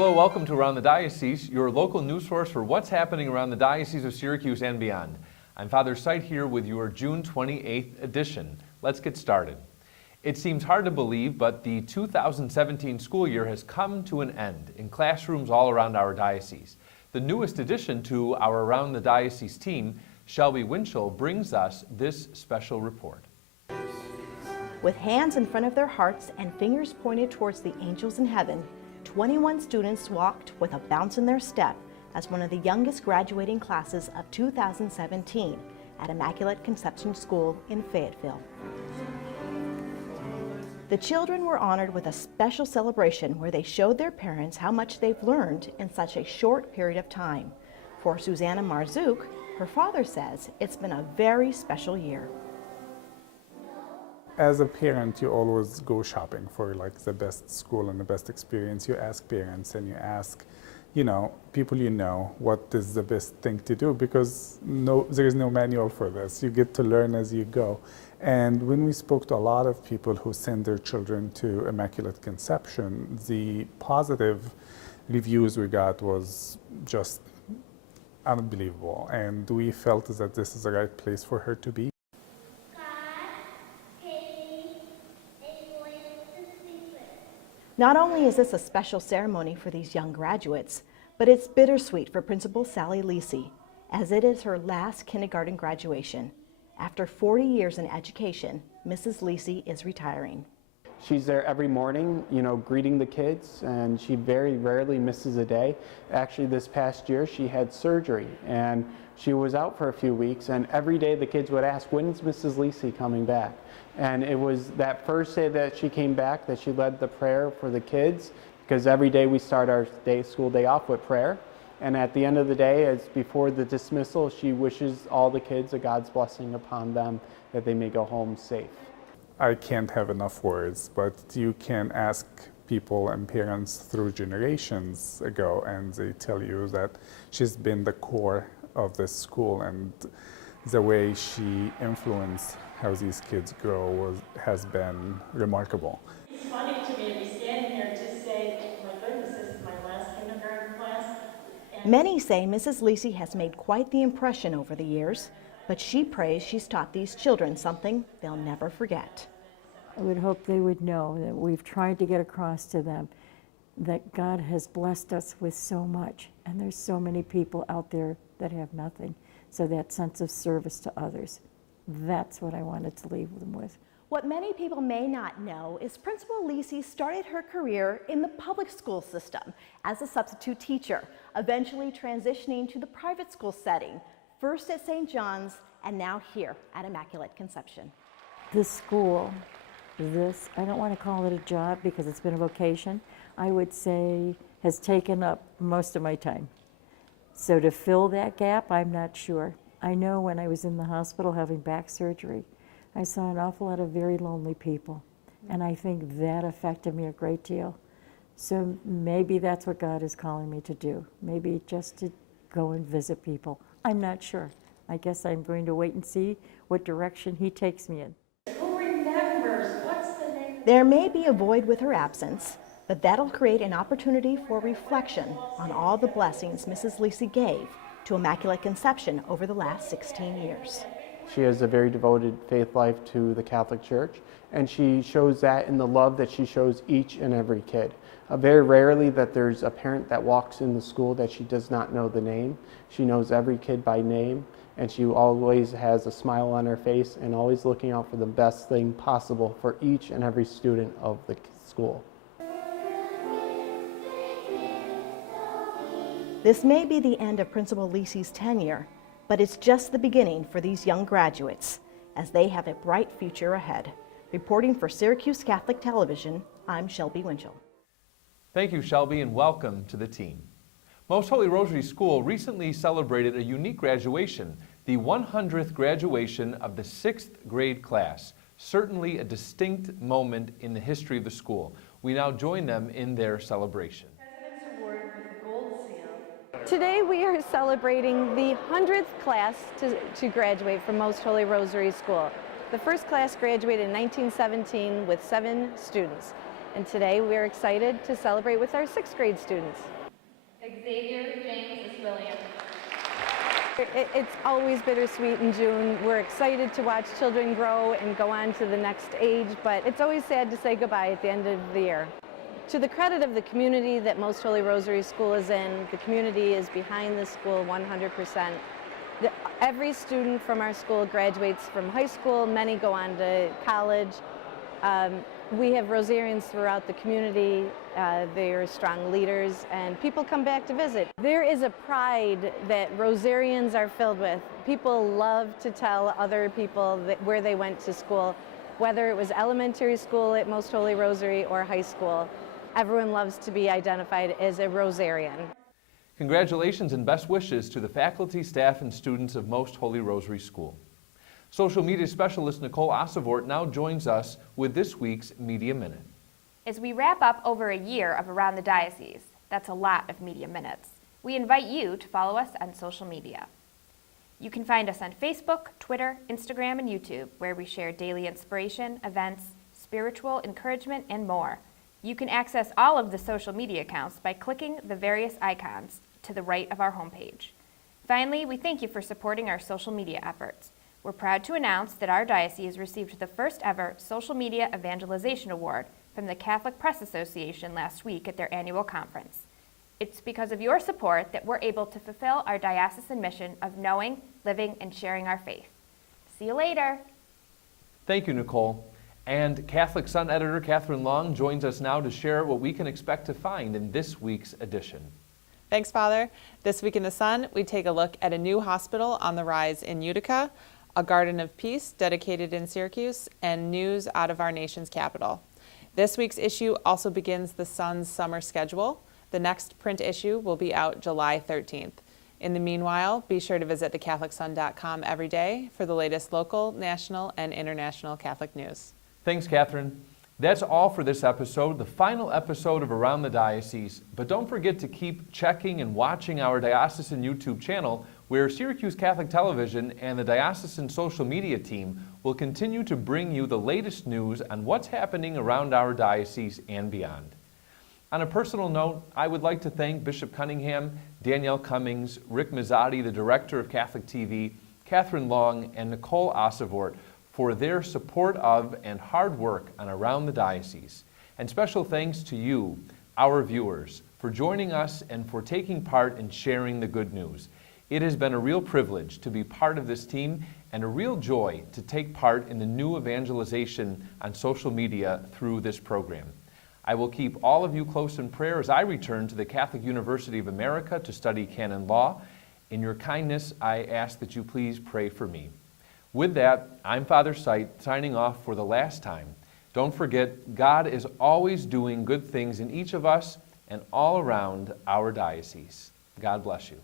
Hello, welcome to Around the Diocese, your local news source for what's happening around the Diocese of Syracuse and beyond. I'm Father Sight here with your June 28th edition. Let's get started. It seems hard to believe, but the 2017 school year has come to an end in classrooms all around our diocese. The newest addition to our Around the Diocese team, Shelby Winchell, brings us this special report. With hands in front of their hearts and fingers pointed towards the angels in heaven, 21 students walked with a bounce in their step as one of the youngest graduating classes of 2017 at Immaculate Conception School in Fayetteville. The children were honored with a special celebration where they showed their parents how much they've learned in such a short period of time. For Susanna Marzouk, her father says it's been a very special year. As a parent, you always go shopping for like the best school and the best experience. You ask parents and you ask, people what is the best thing to do, because there is no manual for this. You get to learn as you go. And when we spoke to a lot of people who send their children to Immaculate Conception, the positive reviews we got was just unbelievable. And we felt that this is the right place for her to be. Not only is this a special ceremony for these young graduates, but it's bittersweet for Principal Sally Lisi, as it is her last kindergarten graduation. After 40 years in education, Mrs. Lisi is retiring. She's there every morning, greeting the kids, and she very rarely misses a day. Actually, this past year, she had surgery, and she was out for a few weeks, and every day the kids would ask, when's Mrs. Lisi coming back? And it was that first day that she came back that she led the prayer for the kids, because every day we start our school day off with prayer. And at the end of the day, as before the dismissal, she wishes all the kids a God's blessing upon them, that they may go home safe. I can't have enough words, but you can ask people and parents through generations ago, and they tell you that she's been the core of this school, and the way she influenced how these kids grow has been remarkable. It's funny to me to be standing here to say, my goodness, this is my last kindergarten class. Many say Mrs. Lisi has made quite the impression over the years, but she prays she's taught these children something they'll never forget. I would hope they would know that we've tried to get across to them that God has blessed us with so much, and there's so many people out there that have nothing. So that sense of service to others, that's what I wanted to leave them with. What many people may not know is Principal Lisi started her career in the public school system as a substitute teacher, eventually transitioning to the private school setting, first at St. John's and now here at Immaculate Conception. This school, I don't want to call it a job because it's been a vocation, I would say has taken up most of my time. So to fill that gap, I'm not sure. I know when I was in the hospital having back surgery, I saw an awful lot of very lonely people, and I think that affected me a great deal. So maybe that's what God is calling me to do, maybe just to go and visit people. I'm not sure. I guess I'm going to wait and see what direction He takes me in. Who remembers? What's the name? There may be a void with her absence, but that'll create an opportunity for reflection on all the blessings Mrs. Lisi gave to Immaculate Conception over the last 16 years. She has a very devoted faith life to the Catholic Church, and she shows that in the love that she shows each and every kid. Very rarely that there's a parent that walks in the school that she does not know the name. She knows every kid by name, and she always has a smile on her face and always looking out for the best thing possible for each and every student of the school. This may be the end of Principal Lisi's tenure, but it's just the beginning for these young graduates, as they have a bright future ahead. Reporting for Syracuse Catholic Television, I'm Shelby Winchell. Thank you, Shelby, and welcome to the team. Most Holy Rosary School recently celebrated a unique graduation, the 100th graduation of the 6th grade class. Certainly a distinct moment in the history of the school. We now join them in their celebration. Today we are celebrating the 100th class to graduate from Most Holy Rosary School. The first class graduated in 1917 with 7 students. And today we're excited to celebrate with our 6th grade students. Xavier James Williams. It's always bittersweet in June. We're excited to watch children grow and go on to the next age, but it's always sad to say goodbye at the end of the year. To the credit of the community that Most Holy Rosary School is in, the community is behind the school 100%. Every student from our school graduates from high school, many go on to college. We have Rosarians throughout the community. They are strong leaders, and people come back to visit. There is a pride that Rosarians are filled with. People love to tell other people where they went to school, whether it was elementary school at Most Holy Rosary or high school. Everyone loves to be identified as a Rosarian. Congratulations and best wishes to the faculty, staff, and students of Most Holy Rosary School. Social media specialist Nicole Osavort now joins us with this week's Media Minute. As we wrap up over a year of Around the Diocese, that's a lot of media minutes, we invite you to follow us on social media. You can find us on Facebook, Twitter, Instagram, and YouTube, where we share daily inspiration, events, spiritual encouragement, and more. You can access all of the social media accounts by clicking the various icons to the right of our homepage. Finally, we thank you for supporting our social media efforts. We're proud to announce that our diocese received the first ever Social Media Evangelization Award from the Catholic Press Association last week at their annual conference. It's because of your support that we're able to fulfill our diocesan mission of knowing, living, and sharing our faith. See you later. Thank you, Nicole. And Catholic Sun editor Katherine Long joins us now to share what we can expect to find in this week's edition. Thanks, Father. This week in the Sun, we take a look at a new hospital on the rise in Utica, a garden of peace dedicated in Syracuse, and news out of our nation's capital. This week's issue also begins the Sun's summer schedule. The next print issue will be out July 13th. In the meanwhile, be sure to visit thecatholicsun.com every day for the latest local, national, and international Catholic news. Thanks, Katherine. That's all for this episode, the final episode of Around the Diocese. But don't forget to keep checking and watching our diocesan YouTube channel, where Syracuse Catholic Television and the diocesan social media team will continue to bring you the latest news on what's happening around our diocese and beyond. On a personal note, I would like to thank Bishop Cunningham, Danielle Cummings, Rick Mazzotti, the director of Catholic TV, Katherine Long, and Nicole Osavort for their support of and hard work on Around the Diocese. And special thanks to you, our viewers, for joining us and for taking part in sharing the good news. It has been a real privilege to be part of this team and a real joy to take part in the new evangelization on social media through this program. I will keep all of you close in prayer as I return to the Catholic University of America to study canon law. In your kindness, I ask that you please pray for me. With that, I'm Father Sight, signing off for the last time. Don't forget, God is always doing good things in each of us and all around our diocese. God bless you.